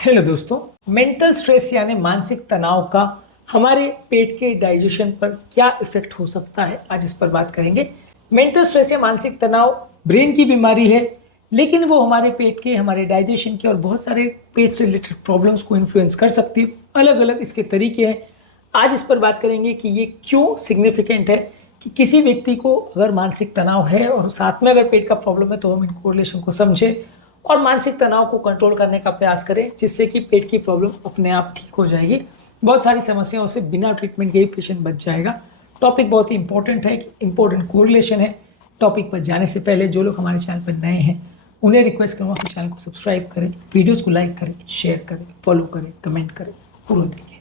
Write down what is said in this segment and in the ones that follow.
Hello दोस्तों। Mental stress यानी मानसिक तनाव का हमारे पेट के डाइजेशन पर क्या इफेक्ट हो सकता है, आज इस पर बात करेंगे। मेंटल स्ट्रेस या मानसिक तनाव ब्रेन की बीमारी है, लेकिन वो हमारे पेट के, हमारे डाइजेशन के और बहुत सारे पेट से रिलेटेड प्रॉब्लम्स को इन्फ्लुएंस कर सकती है। अलग अलग इसके तरीके हैं। आज इस पर बात करेंगे कि ये क्यों सिग्निफिकेंट है कि किसी व्यक्ति को अगर मानसिक तनाव है और साथ में अगर पेट का प्रॉब्लम है तो हम इन कोरिलेशन को समझें और मानसिक तनाव को कंट्रोल करने का प्रयास करें, जिससे कि पेट की प्रॉब्लम अपने आप ठीक हो जाएगी। बहुत सारी समस्याओं से बिना ट्रीटमेंट के ही पेशेंट बच जाएगा। टॉपिक बहुत ही इंपॉर्टेंट है, इंपॉर्टेंट कोरिलेशन है। टॉपिक पर जाने से पहले जो लोग हमारे चैनल पर नए हैं उन्हें रिक्वेस्ट करूँगा कि चैनल को सब्सक्राइब करें, वीडियोज़ को लाइक करें, शेयर करें, फॉलो करें, कमेंट करें, पूरा देखें।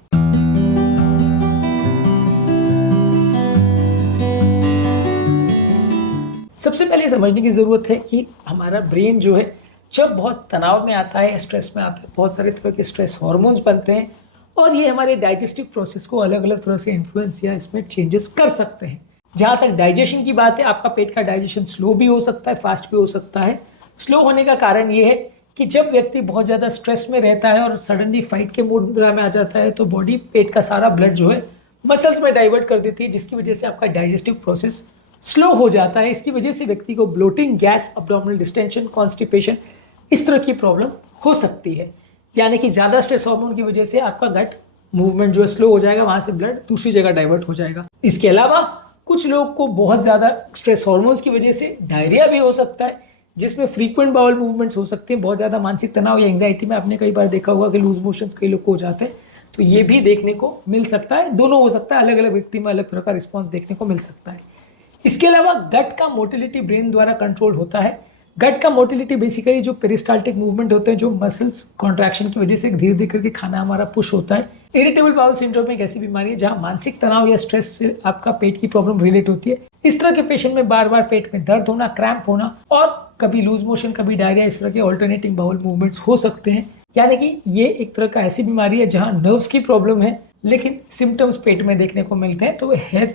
सबसे पहले समझने की ज़रूरत है कि हमारा ब्रेन जो है जब बहुत तनाव में आता है, स्ट्रेस में आता है, बहुत सारे तरह के स्ट्रेस हार्मोन्स बनते हैं और ये हमारे डाइजेस्टिव प्रोसेस को अलग अलग तरह से इन्फ्लुएंस या इसमें चेंजेस कर सकते हैं। जहाँ तक डाइजेशन की बात है, आपका पेट का डाइजेशन स्लो भी हो सकता है, फास्ट भी हो सकता है। स्लो होने का कारण ये है कि जब व्यक्ति बहुत ज़्यादा स्ट्रेस में रहता है और सडनली फाइट के मुद्रा में आ जाता है तो बॉडी पेट का सारा ब्लड जो है मसल्स में डाइवर्ट कर देती है, जिसकी वजह से आपका डाइजेस्टिव प्रोसेस स्लो हो जाता है। इसकी वजह से व्यक्ति को bloating, gas, abdominal distension, constipation, इस तरह की प्रॉब्लम हो सकती है। यानी कि ज़्यादा स्ट्रेस हार्मोन की वजह से आपका गट मूवमेंट जो है स्लो हो जाएगा, वहाँ से ब्लड दूसरी जगह डाइवर्ट हो जाएगा। इसके अलावा कुछ लोग को बहुत ज़्यादा स्ट्रेस हार्मोन्स की वजह से डायरिया भी हो सकता है, जिसमें फ्रीक्वेंट बाउल मूवमेंट्स हो सकते हैं। बहुत ज़्यादा मानसिक तनाव या एंग्जाइटी में आपने कई बार देखा होगा कि लूज मोशंस कई लोग को हो जाते हैं, तो ये भी देखने को मिल सकता है। दोनों हो सकता है, अलग अलग व्यक्ति में अलग तरह का रिस्पॉन्स देखने को मिल सकता है। इसके अलावा गट का मोटिलिटी ब्रेन द्वारा कंट्रोल होता है। गट का मोटिलिटी बेसिकली जो पेरिस्टाल्टिक मूवमेंट होते हैं, जो मसल्स कॉन्ट्रैक्शन की वजह से धीरे धीरे करके खाना हमारा पुश होता है। इरिटेबल बाउल सिंड्रोम एक ऐसी बीमारी है जहां मानसिक तनाव या स्ट्रेस से आपका पेट की प्रॉब्लम रिलेट होती है। इस तरह के पेशेंट में बार बार पेट में दर्द होना, क्रैम्प होना और कभी लूज मोशन, कभी डायरिया, इस तरह के ऑल्टरनेटिंग बाउल मूवमेंट्स हो सकते हैं। यानी कि ये एक तरह का ऐसी बीमारी है जहां नर्व्स की प्रॉब्लम है लेकिन सिम्टम्स पेट में देखने को मिलते हैं। तो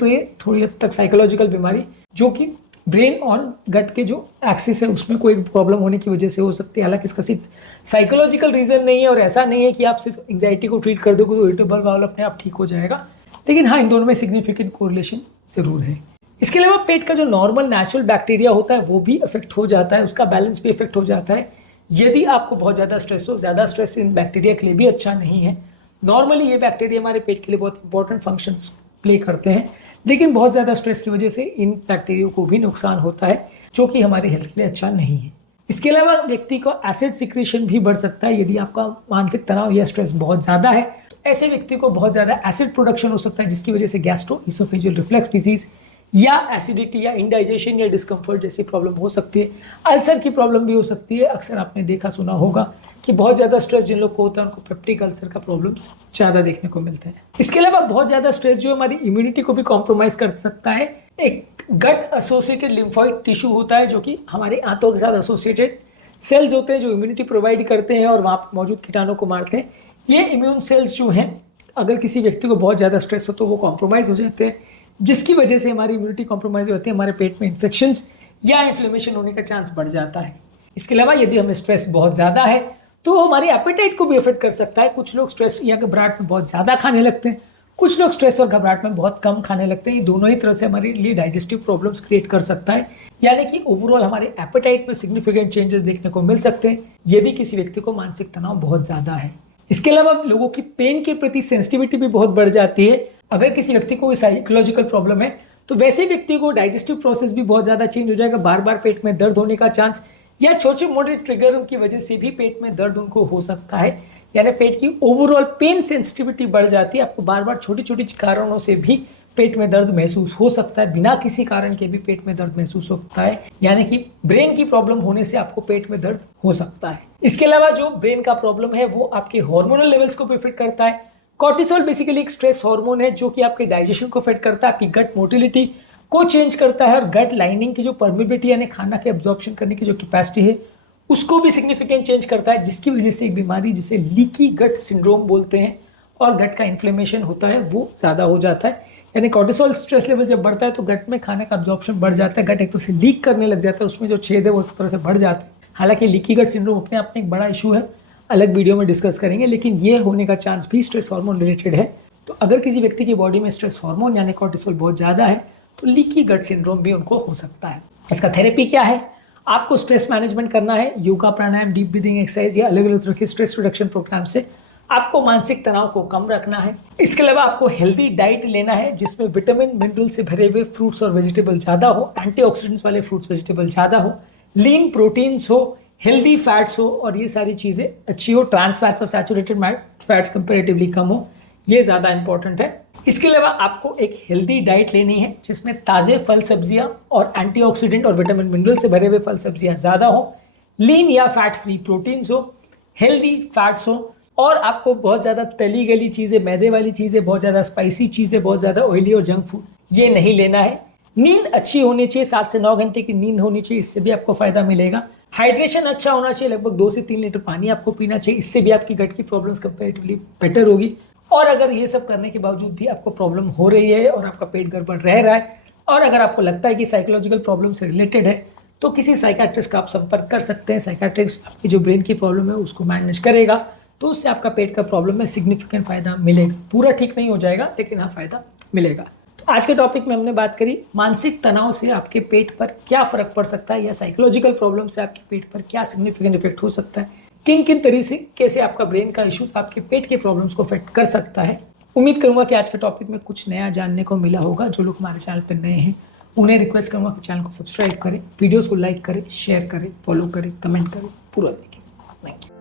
ये थोड़ी हद तक साइकोलॉजिकल बीमारी, जो कि ब्रेन और गट के जो एक्सिस है उसमें कोई प्रॉब्लम होने की वजह से हो सकती है। हालांकि इसका सिर्फ साइकोलॉजिकल रीजन नहीं है और ऐसा नहीं है कि आप सिर्फ एंग्जाइटी को ट्रीट कर दोगे तो इरिटेबल बाउल अपने आप ठीक हो जाएगा। लेकिन हाँ, इन दोनों में सिग्निफिकेंट कोरिलेशन जरूर है। इसके अलावा पेट का जो नॉर्मल नेचुरल बैक्टीरिया होता है वो भी इफेक्ट हो जाता है, उसका बैलेंस भी इफेक्ट हो जाता है यदि आपको बहुत ज़्यादा स्ट्रेस हो। ज़्यादा स्ट्रेस इन बैक्टीरिया के लिए भी अच्छा नहीं है। नॉर्मली ये बैक्टीरिया हमारे पेट के लिए बहुत इंपॉर्टेंट फंक्शंस प्ले करते हैं, लेकिन बहुत ज़्यादा स्ट्रेस की वजह से इन बैक्टीरिया को भी नुकसान होता है, जो कि हमारी हेल्थ के लिए अच्छा नहीं है। इसके अलावा व्यक्ति का एसिड सिक्रीशन भी बढ़ सकता है। यदि आपका मानसिक तनाव या स्ट्रेस बहुत ज़्यादा है तो ऐसे व्यक्ति को बहुत ज़्यादा एसिड प्रोडक्शन हो सकता है, जिसकी वजह से गैस्ट्रो इसोफेजियल रिफ्लक्स डिजीज या एसिडिटी या इंडाइजेशन या डिस्कम्फर्ट जैसी प्रॉब्लम हो सकती है। अल्सर की प्रॉब्लम भी हो सकती है। अक्सर आपने देखा सुना होगा कि बहुत ज़्यादा स्ट्रेस जिन लोग को होता है उनको पेप्टिक अल्सर का प्रॉब्लम्स ज़्यादा देखने को मिलते हैं। इसके अलावा बहुत ज़्यादा स्ट्रेस जो हमारी इम्यूनिटी को भी कॉम्प्रोमाइज़ कर सकता है। एक गट एसोसिएटेड लिम्फोइड टिश्यू होता है जो कि हमारे आंतों के साथ एसोसिएटेड सेल्स होते हैं, जो इम्यूनिटी प्रोवाइड करते हैं और वहाँ पर मौजूद कीटाणु को मारते हैं। ये इम्यून सेल्स जो हैं, अगर किसी व्यक्ति को बहुत ज़्यादा स्ट्रेस हो तो वो कॉम्प्रोमाइज़ हो जाते हैं, जिसकी वजह से हमारी इम्यूनिटी कॉम्प्रोमाइज़ होती है, हमारे पेट में इन्फेक्शंस या इन्फ्लेमेशन होने का चांस बढ़ जाता है। इसके अलावा यदि हमें स्ट्रेस बहुत ज़्यादा है तो हमारी एपेटाइट को भी अफेक्ट कर सकता है। कुछ लोग स्ट्रेस या घबराहट में बहुत ज़्यादा खाने लगते हैं, कुछ लोग स्ट्रेस और घबराहट में बहुत कम खाने लगते हैं। ये दोनों ही तरह से हमारे लिए डाइजेस्टिव प्रॉब्लम्स क्रिएट कर सकता है। यानी कि ओवरऑल हमारे एपेटाइट में सिग्निफिकेंट चेंजेस देखने को मिल सकते हैं यदि किसी व्यक्ति को मानसिक तनाव बहुत ज़्यादा है। इसके अलावा लोगों की पेन के प्रति सेंसिटिविटी भी बहुत बढ़ जाती है। अगर किसी व्यक्ति को कोई साइकोलॉजिकल प्रॉब्लम है तो वैसे व्यक्ति को डाइजेस्टिव प्रोसेस भी बहुत ज़्यादा चेंज हो जाएगा। बार बार पेट में दर्द होने का चांस या छोटे मोटे ट्रिगर की वजह से भी पेट में दर्द उनको हो सकता है। यानी पेट की ओवरऑल पेन सेंसिटिविटी बढ़ जाती है। आपको बार बार छोटी छोटी कारणों से भी पेट में दर्द महसूस हो सकता है, बिना किसी कारण के भी पेट में दर्द महसूस होता है। यानी कि ब्रेन की प्रॉब्लम होने से आपको पेट में दर्द हो सकता है। इसके अलावा जो ब्रेन का प्रॉब्लम है वो आपके हार्मोनल लेवल्स को भी इफेक्ट करता है। कॉर्टिसोल बेसिकली एक स्ट्रेस हार्मोन है जो कि आपके डाइजेशन को इफेक्ट करता है, आपकी गट मोटिलिटी को चेंज करता है और गट लाइनिंग की जो परमिबिलिटी यानी खाना के एब्जॉर्प्शन करने की जो कैपेसिटी है उसको भी सिग्निफिकेंट चेंज करता है, जिसकी वजह से एक बीमारी जिसे लीकी गट सिंड्रोम बोलते हैं और गट का इन्फ्लेमेशन होता है वो ज़्यादा हो जाता है। यानी कॉर्टिसोल स्ट्रेस लेवल जब बढ़ता है तो गट में खाने का एब्जॉर्प्शन बढ़ जाता है, गट एक तरह से लीक करने लग जाता है, उसमें जो छेद है वो एक तरह से बढ़ जाता है। हालांकि लीकी गट सिंड्रोम अपने आप में एक बड़ा इशू है। अलग वीडियो में डिस्कस करेंगे, लेकिन ये होने का चांस भी स्ट्रेस हार्मोन रिलेटेड है। तो अगर किसी व्यक्ति की बॉडी में स्ट्रेस हार्मोन यानी कॉर्टिसोल बहुत ज़्यादा है तो लीकी गट सिंड्रोम भी उनको हो सकता है। इसका थेरेपी क्या है? आपको स्ट्रेस मैनेजमेंट करना है, योगा, प्राणायाम, डीप ब्रीदिंग एक्सरसाइज या अलग अलग तरह के स्ट्रेस रिडक्शन प्रोग्राम से आपको मानसिक तनाव को कम रखना है। इसके अलावा आपको हेल्दी डाइट लेना है जिसमें विटामिन मिनरल से भरे हुए फ्रूट्स और वेजिटेबल ज़्यादा हो, एंटीऑक्सीडेंट्स वाले फ्रूट्स वेजिटेबल ज़्यादा हो, लीन प्रोटीन्स हो, हेल्दी फैट्स हो और ये सारी चीज़ें अच्छी हो, ट्रांस फैट्स और सैचुरेटेड फैट्स कंपेरेटिवली कम हो, ये ज़्यादा इंपॉर्टेंट है। इसके अलावा आपको एक हेल्दी डाइट लेनी है जिसमें ताज़े फल सब्जियां और एंटीऑक्सीडेंट और विटामिन मिनरल से भरे हुए फल सब्जियां ज़्यादा हो, लीन या फैट फ्री प्रोटीन्स हो, हेल्दी फैट्स हो और आपको बहुत ज़्यादा तली गली चीज़ें, मैदे वाली चीज़ें, बहुत ज़्यादा स्पाइसी चीज़ें, बहुत ज़्यादा ऑयली और जंक फूड ये नहीं लेना है। नींद अच्छी होनी चाहिए, 7 से 9 घंटे की नींद होनी चाहिए, इससे भी आपको फ़ायदा मिलेगा। हाइड्रेशन अच्छा होना चाहिए, लगभग 2 से 3 लीटर पानी आपको पीना चाहिए, इससे भी आपकी गट की प्रॉब्लम्स कंपेरेटिवली बेटर होगी। और अगर ये सब करने के बावजूद भी आपको प्रॉब्लम हो रही है और आपका पेट गड़बड़ रह रहा है और अगर आपको लगता है कि साइकोलॉजिकल प्रॉब्लम से रिलेटेड है तो किसी साइकाट्रिस्ट का आप संपर्क कर सकते हैं। साइकाट्रिस्ट आपकी जो ब्रेन की प्रॉब्लम है उसको मैनेज करेगा तो उससे आपका पेट का प्रॉब्लम में सिग्निफिकेंट फ़ायदा मिलेगा। पूरा ठीक नहीं हो जाएगा लेकिन हाँ फ़ायदा मिलेगा। तो आज के टॉपिक में हमने बात करी मानसिक तनाव से आपके पेट पर क्या फ़र्क पड़ सकता है या साइकोलॉजिकल प्रॉब्लम से आपके पेट पर क्या सिग्निफिकेंट इफेक्ट हो सकता है, किन किन तरीके से आपका ब्रेन का इश्यूज आपके पेट के प्रॉब्लम्स को अफेक्ट कर सकता है। उम्मीद करूंगा कि आज के टॉपिक में कुछ नया जानने को मिला होगा। जो लोग हमारे चैनल पर नए हैं उन्हें रिक्वेस्ट करूंगा कि चैनल को सब्सक्राइब करें, वीडियोस को लाइक करें, शेयर करें, फॉलो करें, कमेंट करें, पूरा देखें। Thank you.